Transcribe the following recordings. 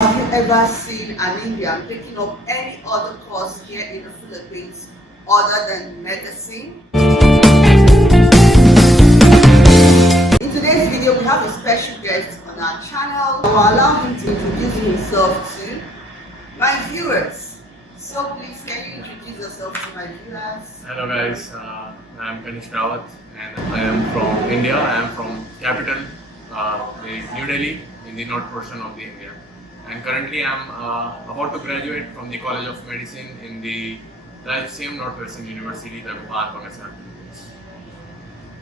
Have you ever seen an Indian taking up any other course here in the Philippines other than medicine? In today's video, we have a special guest on our channel. I will allow him to introduce himself to my viewers. So please, can you introduce yourself to my viewers? Hello guys, I am Graduate and I am from India. I am from capital, New Delhi, in the north portion of the India. And currently I am about to graduate from the College of Medicine in the same Northwestern University, the Mangaldan.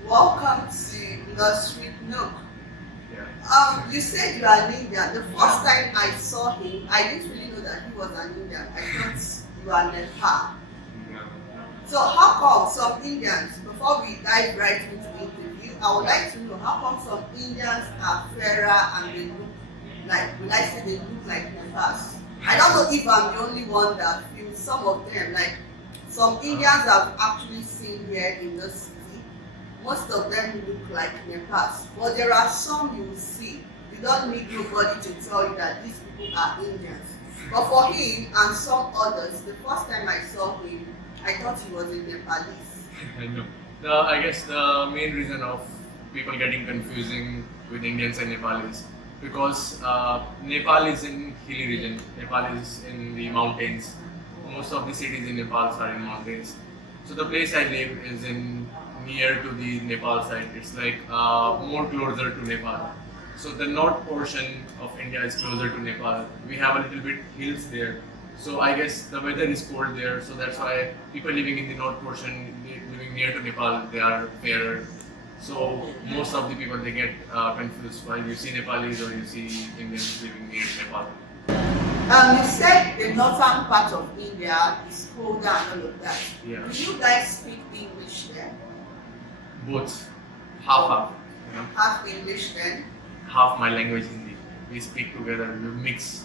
Welcome to Nursery Nook. Yeah. You said you are an Indian. The first time I saw him, I didn't really know that he was an Indian. I thought you are Nepal. So how come some Indians, before we dive right into the interview, I would like to know how come some Indians are fairer and they look like, will I say they look like Nepals? I don't know if I'm the only one that feels some of them, like some Indians I've actually seen here in the city. Most of them look like Nepals, but there are some you will see. You don't need nobody to tell you that these people are Indians. But for him and some others, the first time I saw him, I thought he was a Nepalese. I know. I guess the main reason of people getting confusing with Indians and Nepalis because Nepal is in hilly region. Nepal is in the mountains. Most of the cities in Nepal are in mountains. So the place I live is in near to the Nepal side. It's like more closer to Nepal. So the north portion of India is closer to Nepal. We have a little bit hills there. So I guess the weather is cold there. So that's why people living in the north portion, living near to Nepal, they are fairer. So most of the people they get confused while you see Nepalis or you see Indians living near Nepal. You said the northern part of India is colder and all of that. Yeah. Do you guys speak English there? Both, half, you know, Half English then? half my language Hindi. We speak together, we mix.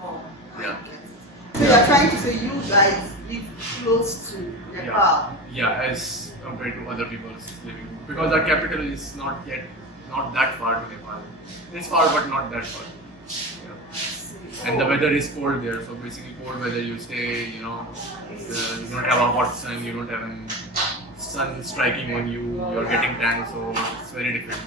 Oh, I Yeah. get it. So you're trying to say you guys live close to Nepal? Yeah, as compared to other people living. Because our capital is not that far to Nepal. It's far but not that far. Yeah. And the weather is cold there, so basically cold weather you stay, you know, you don't have a hot sun, you don't have an sun striking on you, you're getting tan, so it's very different.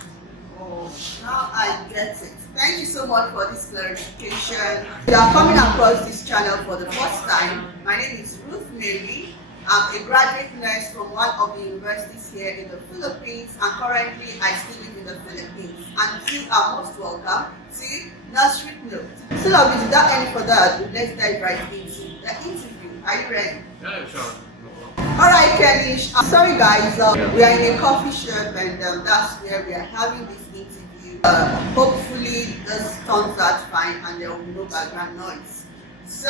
Oh, now I get it. Thank you so much for this clarification. If you are coming across this channel for the first time, my name is Ruth Mary. I'm a graduate nurse from one of the universities here in the Philippines, and currently I still live in the Philippines. And you are most welcome to Nursery Nook. So lovely, without any further ado, let's dive right into the interview. Are you ready? Yeah, sure. No problem. Alright, Kenish. Sorry guys, we are in a coffee shop and that's where we are having this interview. Hopefully this turns out fine and there will be no background noise. So,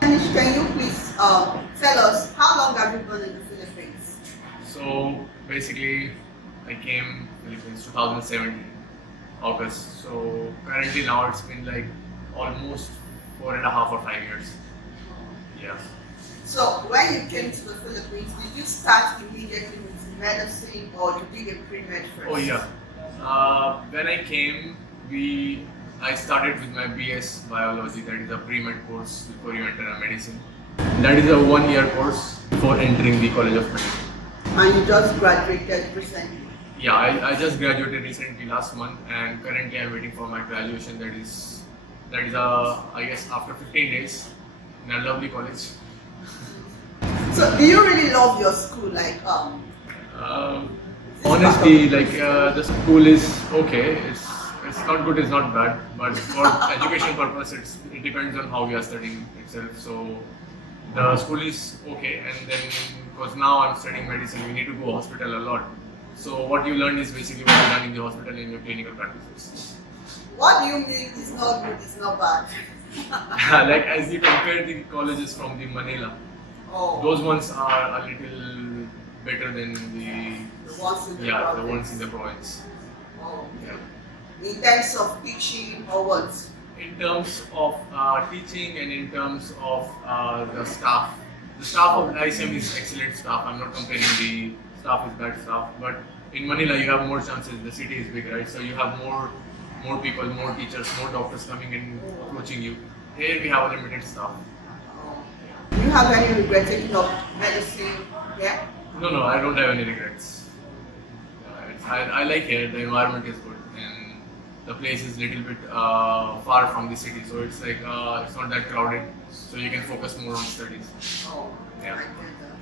Kenish, can you please tell us how long have you been in the Philippines? So basically, I came to Philippines 2017, August. So currently now it's been like almost 4.5 or 5 years. Yeah. So, when you came to the Philippines, did you start immediately with medicine or you did a pre-med first? Oh yeah. When I came, I started with my BS biology. That is a pre-med course before you enter a medicine. That is a 1-year course before entering the College of Medicine. And you just graduated recently? Yeah, I just graduated recently last month, and currently I'm waiting for my graduation. That is I guess after 15 days in a lovely college. So, do you really love your school? Like, Honestly, like the school is okay. It's not good. It's not bad. But for education purpose, it depends on how we are studying itself. So the school is okay, and then because now I'm studying medicine, we need to go hospital a lot. So what you learn is basically what you learn in the hospital in your clinical practices. what do you mean is not good, is not bad? Like as you compare the colleges from the Manila, Oh, those ones are a little better than the ones in the the province. ones in the province. Oh. Yeah. In terms of teaching or what? In terms of teaching and in terms of the staff of ISM is excellent staff. I'm not complaining the staff is bad staff, but in Manila you have more chances. The city is big, right? So you have more more people, more teachers, more doctors coming in, approaching you. Here we have a limited staff. Do you have any regret taking up medicine? Yeah? No, I don't have any regrets. I like here, the environment is good and the place is little bit far from the city, so it's like it's not that crowded, so you can focus more on studies. Oh, Yeah. I get that.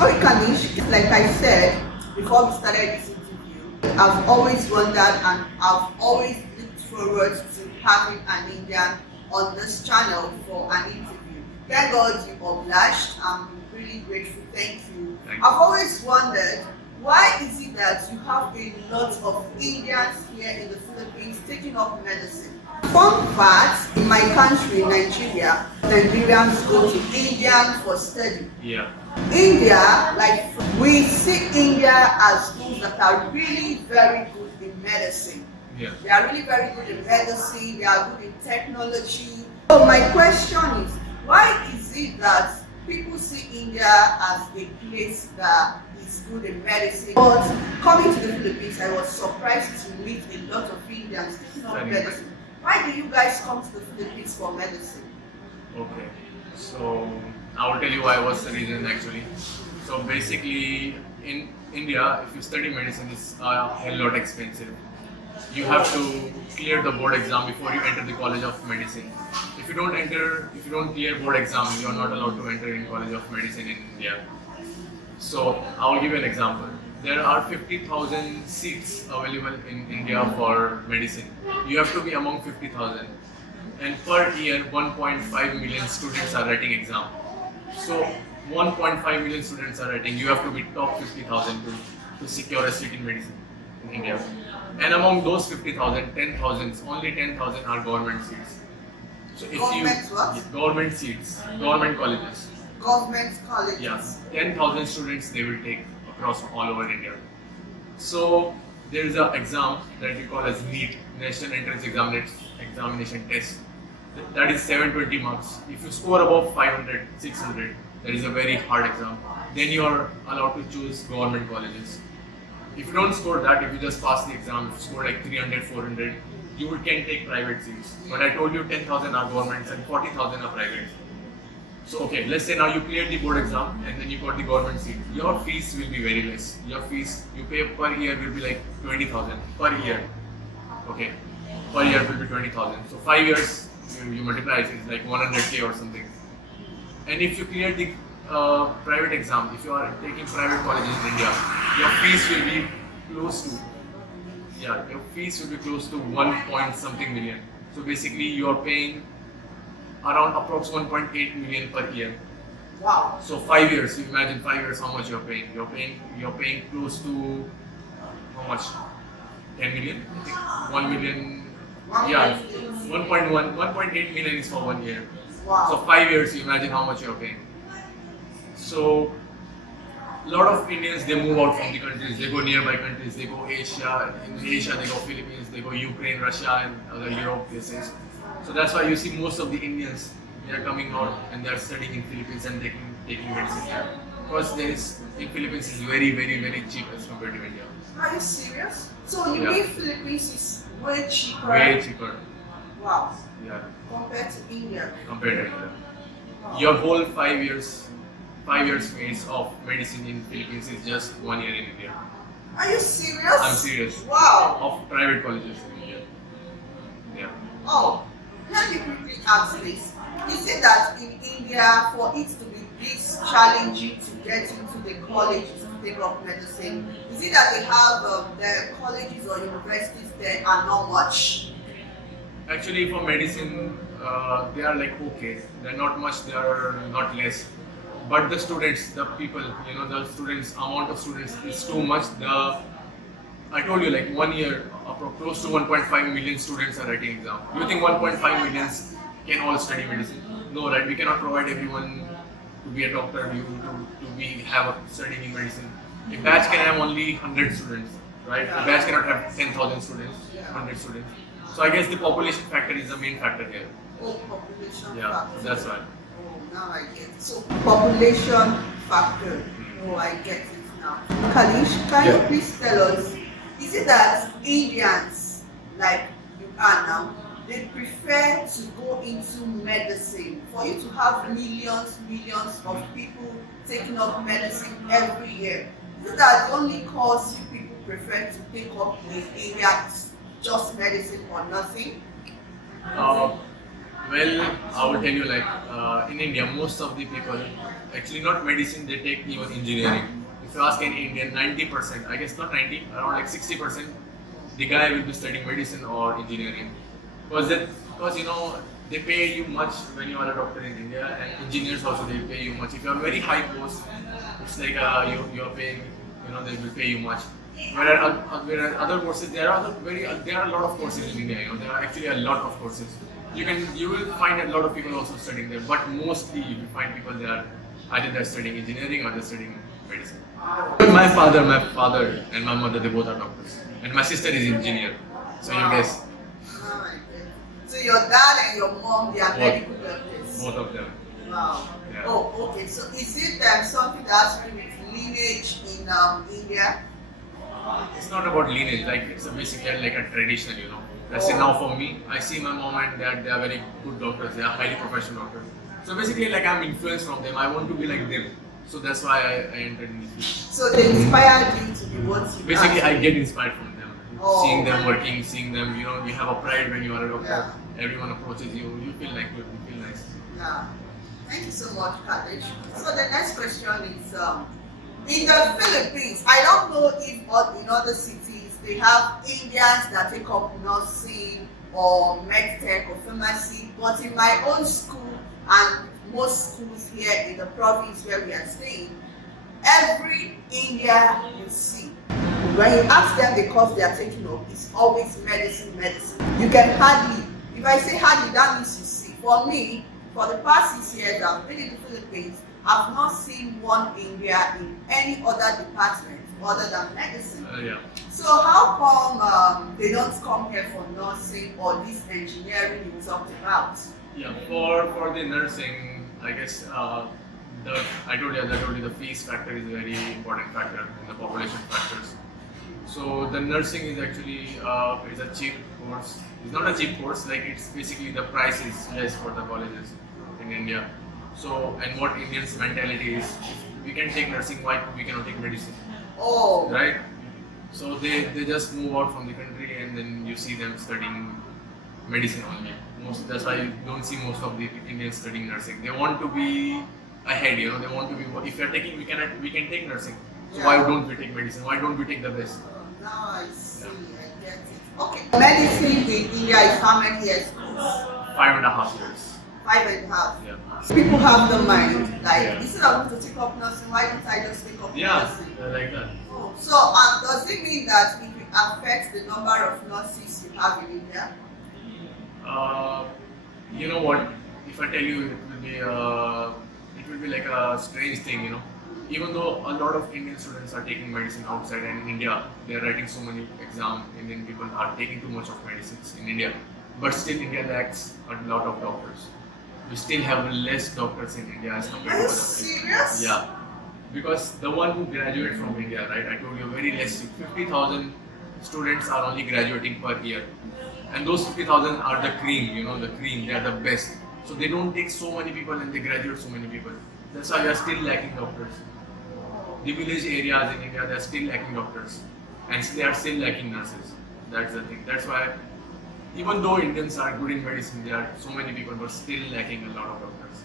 Okay, Kanish, like I said before we started this interview, I've always wondered and I've always looked forward to having an Indian on this channel for an interview. Thank God you obliged. I'm really grateful. Thank you. Thank you. I've always wondered, why is it that you have a lot of Indians here in the Philippines taking up medicine? Fun fact, in my country, Nigeria, Nigerians go to India for study. Yeah. India, like we see India as schools that are really very good in medicine. Yeah. They are really very good in medicine, they are good in technology. So my question is, why is it that people see India as a place that is good in medicine? But coming to the Philippines, I was surprised to meet a lot of Indians taking up medicine. Why do you guys come to the Philippines for medicine? Okay. So I will tell you why was the reason actually. So basically in India, if you study medicine, it's a hell lot expensive. You have to clear the board exam before you enter the College of Medicine. If you don't clear board exam, you are not allowed to enter in College of Medicine in India. So I will give you an example. There are 50,000 seats available in India for medicine. You have to be among 50,000. And per year, 1.5 million students are writing exam. So 1.5 million students are writing. You have to be top 50,000 to secure a seat in medicine in India. And among those 50,000, 10,000, only 10,000 are government seats. So if government seats, government colleges. Government colleges. Yes, 10,000 students they will take across all over India. So there is an exam that we call as NEET, National Entrance Examination Test. That is 720 marks. If you score above 500, 600, that is a very hard exam. Then you are allowed to choose government colleges. If you don't score that, if you just pass the exam, if you score like 300, 400, you can take private seats. But I told you 10,000 are governments and 40,000 are private. So okay, let's say now you cleared the board exam and then you got the government seat. Your fees will be very less. Your fees you pay per year will be like 20,000 per year. Okay, per year will be 20,000. So 5 years you multiply it, it's like 100k or something. And if you clear the private exam, if you are taking private colleges in India, your fees will be close to one point something million. So basically you are paying around approx 1.8 million per year. Wow. So 5 years, you imagine 5 years how much you're paying. You're paying close to how much? 10 million? I think 1 million. Yeah, 1.8 million is for 1 year. Wow. So 5 years, you imagine how much you're paying. So a lot of Indians, they move out from the countries, they go nearby countries, they go Asia, in Asia they go Philippines, they go Ukraine, Russia and other Europe places. So that's why you see most of the Indians, they are coming out and they are studying in Philippines and taking medicine here. Because in Philippines is very, very, very cheap as compared to India. Are you serious? So you mean Philippines is way cheaper? Way cheaper. Wow. Yeah. Compared to India. Compared to India. Wow. Your whole 5 years fees of medicine in Philippines is just 1 year in India. Are you serious? I'm serious. Wow. Of private colleges in India. Yeah. Oh, let me quickly ask this. You say that in India, for it to be this challenging to get into the colleges to take up medicine, is it that they have the colleges or universities there are not much? Actually, for medicine, they are like okay. They're not much, they are not less. But the students, the people, the students, amount of students is too much. I told you like 1 year, close to 1.5 million students are writing exam. Do you think 1.5 millions can all study medicine? No, right? We cannot provide everyone to be a doctor, have studying in medicine. A batch can have only 100 students, right? A batch cannot have 10,000 students, 100 students. So I guess the population factor is the main factor here. Oh, population Yeah, factor. that's right. Oh, now I get it. So population factor. Oh, I get it now. Kalish, can you please tell us, is it that Indians, like you are now, they prefer to go into medicine. For you to have millions of people taking up medicine every year, is it that the only course you people prefer to take up in India is just medicine or nothing? Well, I will tell you, like in India, most of the people actually not medicine, they take even engineering. If you ask any Indian, 90%, I guess not 90, around like 60%, the guy will be studying medicine or engineering. Because you know, they pay you much when you are a doctor in India, and engineers also they pay you much. If you are very high post, it's like you are paying, you know, they will pay you much. Whereas other courses, there are a lot of courses in India. You know, there are actually a lot of courses. You will find a lot of people also studying there, but mostly you will find people there either they're studying engineering or they're studying medicine. My father, and my mother, they both are doctors, and my sister is engineer. So you guess. So your dad and your mom, they are medical doctors. Both of them. Wow. Yeah. Oh, okay. So is it something that has to do with lineage in India? It's not about lineage, like it's basically like a tradition, you know. Let's say now for me, I see my mom and dad, they are very good doctors, they are highly professional doctors. So basically like I'm influenced from them, I want to be like them. So that's why I entered in this field. So they inspired you to be what you Basically are. I get inspired from them. Seeing them working, seeing them, you know, you have a pride when you are a doctor. Yeah. Everyone approaches you, you feel like good, you feel nice. Yeah. Thank you so much, Khalid. So the next question is, in the Philippines, I don't know if in other cities they have Indians that take up nursing or medtech or pharmacy, but in my own school and most schools here in the province where we are staying, every Indian you see, when you ask them the course they are taking up, it's always medicine. You can hardly, if I say hardly, that means you see. For me, for the past 6 years I've been in the Philippines, I've not seen one India in any other department other than medicine. Yeah. So how come they don't come here for nursing or this engineering you talked about? Yeah, for the nursing, I guess I told you the fees factor is a very important factor in the population factors. So the nursing is actually is a cheap course. It's not a cheap course, like it's basically the price is less for the colleges in India. So, and what Indians' mentality is, if we can take nursing, why we cannot take medicine? Oh. Right? So they just move out from the country and then you see them studying medicine only. That's why you don't see most of the Indians studying nursing. They want to be ahead, you know, they want to be, if you're taking, we can take nursing. So Yeah. why don't we take medicine? Why don't we take the best? Now I see, I get it. Okay, medicine in India is how many years? 5.5 years. 5.5. Yeah. So people have the mind, like, Yeah. instead of going to take up nursing, why don't I just take up Yeah, nursing? like that. Oh, so does it mean that it will affect the number of nurses you have in India? You know what? If I tell you, it will be like a strange thing, you know. Even though a lot of Indian students are taking medicine outside, and in India they are writing so many exams, Indian people are taking too much of medicines in India, but still India lacks a lot of doctors. We still have less doctors in India as compared Are to you other places. serious? Yeah, because the one who graduate from India, right? I told you very less. 50,000 students are only graduating per year, and those 50,000 are the cream. You know, the cream. They are the best. So they don't take so many people and they graduate so many people. That's why we are still lacking doctors. The village areas in India, they are still lacking doctors, and they are still lacking nurses. That's the thing. That's why, even though Indians are good in medicine, there are so many people, but still lacking a lot of doctors.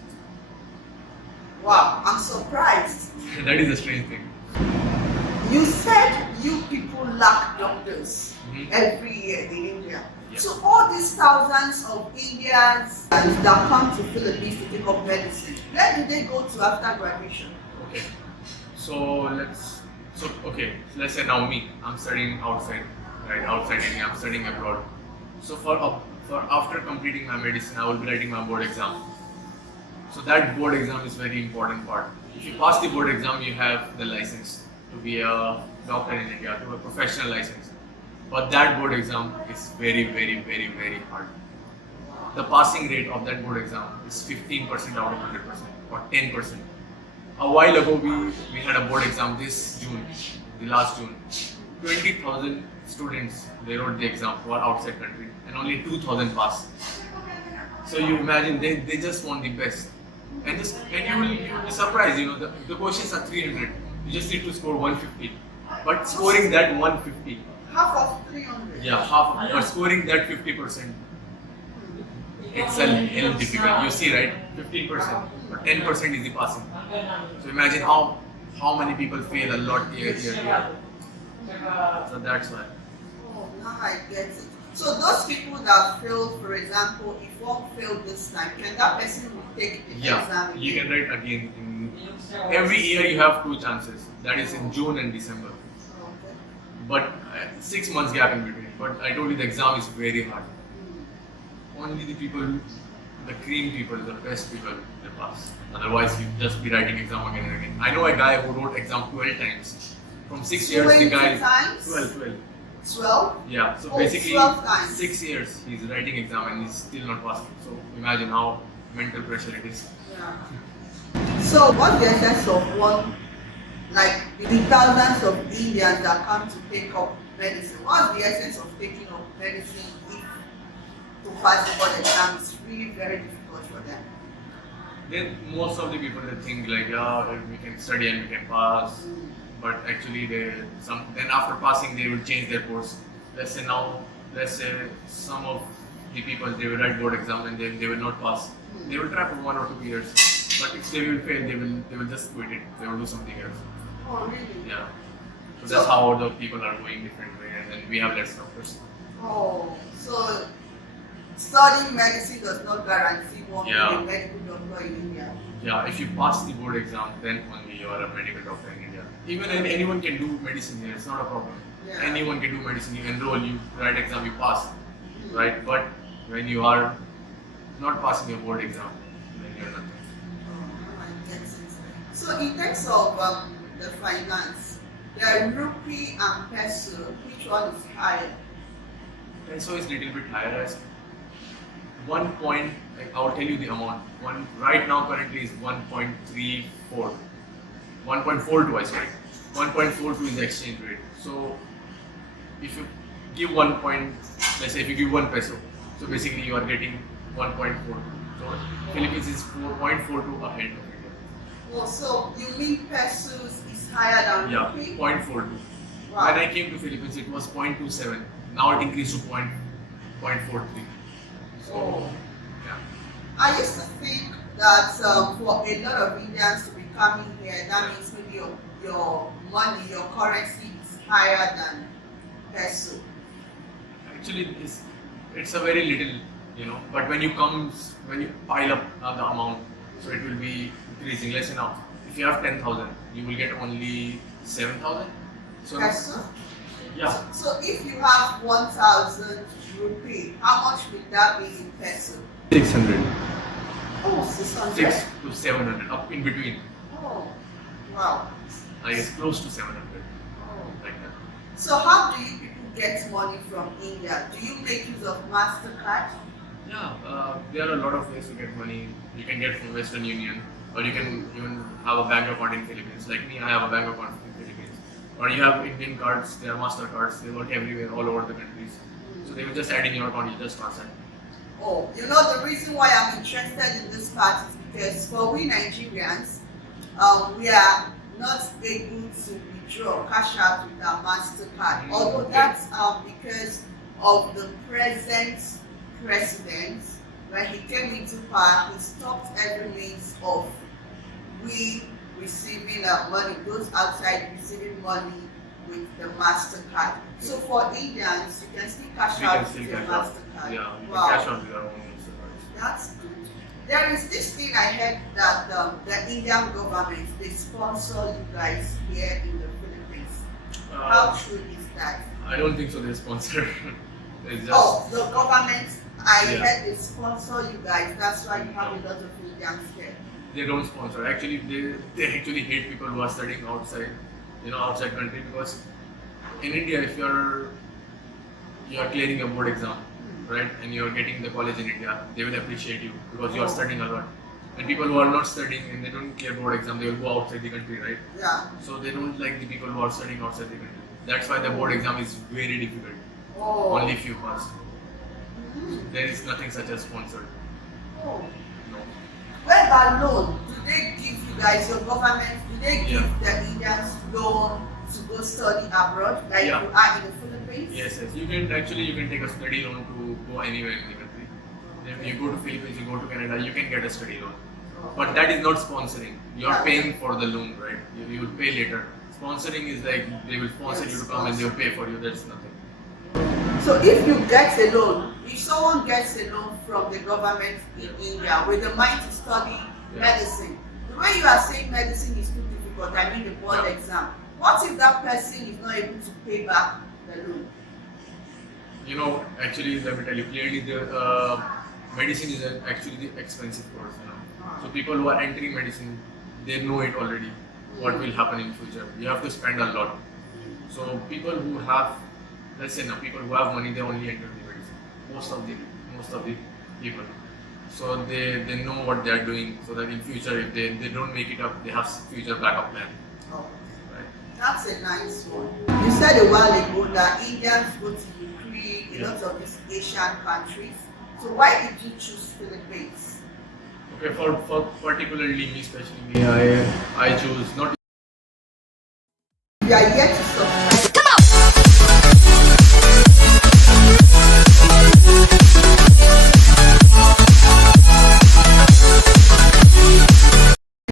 Wow, I'm surprised. That is a strange thing. You said you people lack doctors Mhm. every year in India. Yeah. So all these thousands of Indians that come to Philippines to take up medicine, where do they go to after graduation? Okay. So let's say now me, I'm studying outside, right? Outside India, I'm studying abroad. So for after completing my medicine, I will be writing my board exam. So that board exam is very important part. If you pass the board exam, you have the license to be a doctor in India, to a professional license. But that board exam is very, very, very, very hard. The passing rate of that board exam is 15% out of 100% or 10%. A while ago, we had a board exam this June, the last June. 20,000 students, they wrote the exam who are outside country and only 2,000 passed. So you imagine they just want the best. And you'll be surprised, the questions are 300. You just need to score 150. But scoring that 150. Half of 300. Yeah, half. But scoring that 50%, it's a little difficult. You see, right? 15%, but 10% is the passing. So imagine how many people fail a lot year. So that's why. Oh, now I get it. So those people that failed, for example, if one failed this time, can that person take the exam again? You can write again. Every year you have 2 chances. That is in June and December. Okay. But 6 months gap in between. But I told you the exam is very hard. Only the people, the cream people, the best people, they pass. Otherwise, you just be writing exam again and again. I know a guy who wrote exam 12 times. From 6 years, the guy 12. 12? Yeah. So basically, 12 times. 6 years he's writing exam and he's still not passing. So imagine how mental pressure it is. Yeah. So what's the essence of the thousands of Indians that come to take up medicine? What's the essence of taking up medicine if to pass the board exam is really very difficult for them? Then most of the people they think like, yeah, we can study and we can pass. But actually, then after passing, they will change their course. Let's say some of the people they will write board exam and they will not pass. They will try for 1 or 2 years. But if they will fail, they will just quit it. They will do something else. Oh, really? Yeah. So that's how the people are going different way, and then we have less doctors. Oh, so studying medicine does not guarantee one being a medical doctor in India. Yeah, if you pass the board exam, then only you are a medical doctor in India. Even anyone can do medicine here, it's not a problem. Yeah. Anyone can do medicine, you enroll, you write exam, you pass, right? But when you are not passing your board exam, then you're nothing. Oh, I get it. So in terms of the finance, the rupee and peso, which one is higher? Peso is little bit higher as 1 point, I'll tell you the amount. Right now currently is 1.34. 1.42 I say. 1.42 is the exchange rate. So if you give let's say if you give 1 peso, so basically you are getting 1.42. So Philippines is 4.42 ahead of India. Oh, so you mean pesos is higher than rupee? 0.42. Wow. When I came to Philippines it was 0.27. Now it increased to 0.43. So, oh. yeah. I used to think that for a lot of Indians to be coming here, that means maybe your money, your currency is higher than peso. Actually, it's a very little, but when you pile up the amount, so it will be increasing. Let's say now, if you have 10,000, you will get only 7,000. So, Peso? yeah. So if you have 1,000 rupee, how much would that be in peso? 600. Oh, 600? 6 to 700, up in between. Oh, wow. I guess close to 700, Oh. like that. So how do you people get money from India? Do you make use of MasterCard? Yeah, there are a lot of ways to get money. You can get from Western Union, or you can even have a bank account in Philippines. Like me, I have a bank account in Philippines. Or you have Indian cards, they are MasterCards, they work everywhere, all over the countries. So they will just add in your account, you just transfer. Oh, the reason why I'm interested in this part is because for we Nigerians, we are not able to withdraw cash out with our MasterCard. Although that's because of the present president, when he came into power, he stopped every means of we receiving money, those outside receiving money with the MasterCard. So for Indians, you can still cash out with your MasterCard. Yeah, you Wow. can cash out with our own MasterCards. That's good. There is this thing I heard that the Indian government, they sponsor you guys here in the Philippines. How true is that? I don't think so, they sponsor. It's just, The government, I Yeah. heard they sponsor you guys. That's why you have a lot of Indians here. they don't sponsor. Actually, they actually hate people who are studying outside, outside country, because in India, if you are clearing a board exam, right, and you are getting the college in India, they will appreciate you because you are studying a lot. And people who are not studying and they don't clear board exam, they will go outside the country, right? Yeah. So they don't like the people who are studying outside the country. That's why the board exam is very difficult. Oh. Only few pass. There is nothing such as sponsored. Oh. No. What about loan? Do they give you guys, your government, do they give Yeah. the Indians loan to go study abroad, like Yeah. you are in the Philippines? Yes. You can take a study loan to go anywhere in the country. If you go to Philippines, you go to Canada, you can get a study loan. But that is not sponsoring. You are paying for the loan, right? You will pay later. Sponsoring is like they will sponsor you to come and they will pay for you. That's nothing. So if you get a loan, if someone gets a loan from the government in India with the mind to study medicine, the way you are saying medicine is too difficult, I mean the board exam, what if that person is not able to pay back the loan? Actually, let me tell you clearly, the medicine is actually the expensive course. So people who are entering medicine, they know it already. What will happen in future? You have to spend a lot. So people who have, let's say now, people who have money, they only enter the medicine. Most of the people. So they know what they are doing. So that in future, if they don't make it up, they have future backup plan. Oh, Right. that's a nice one. You said a while ago that Indians go to Ukraine, a lot of these Asian countries. So why did you choose Philippines? Okay, for particularly me, especially me, I choose not. You are yet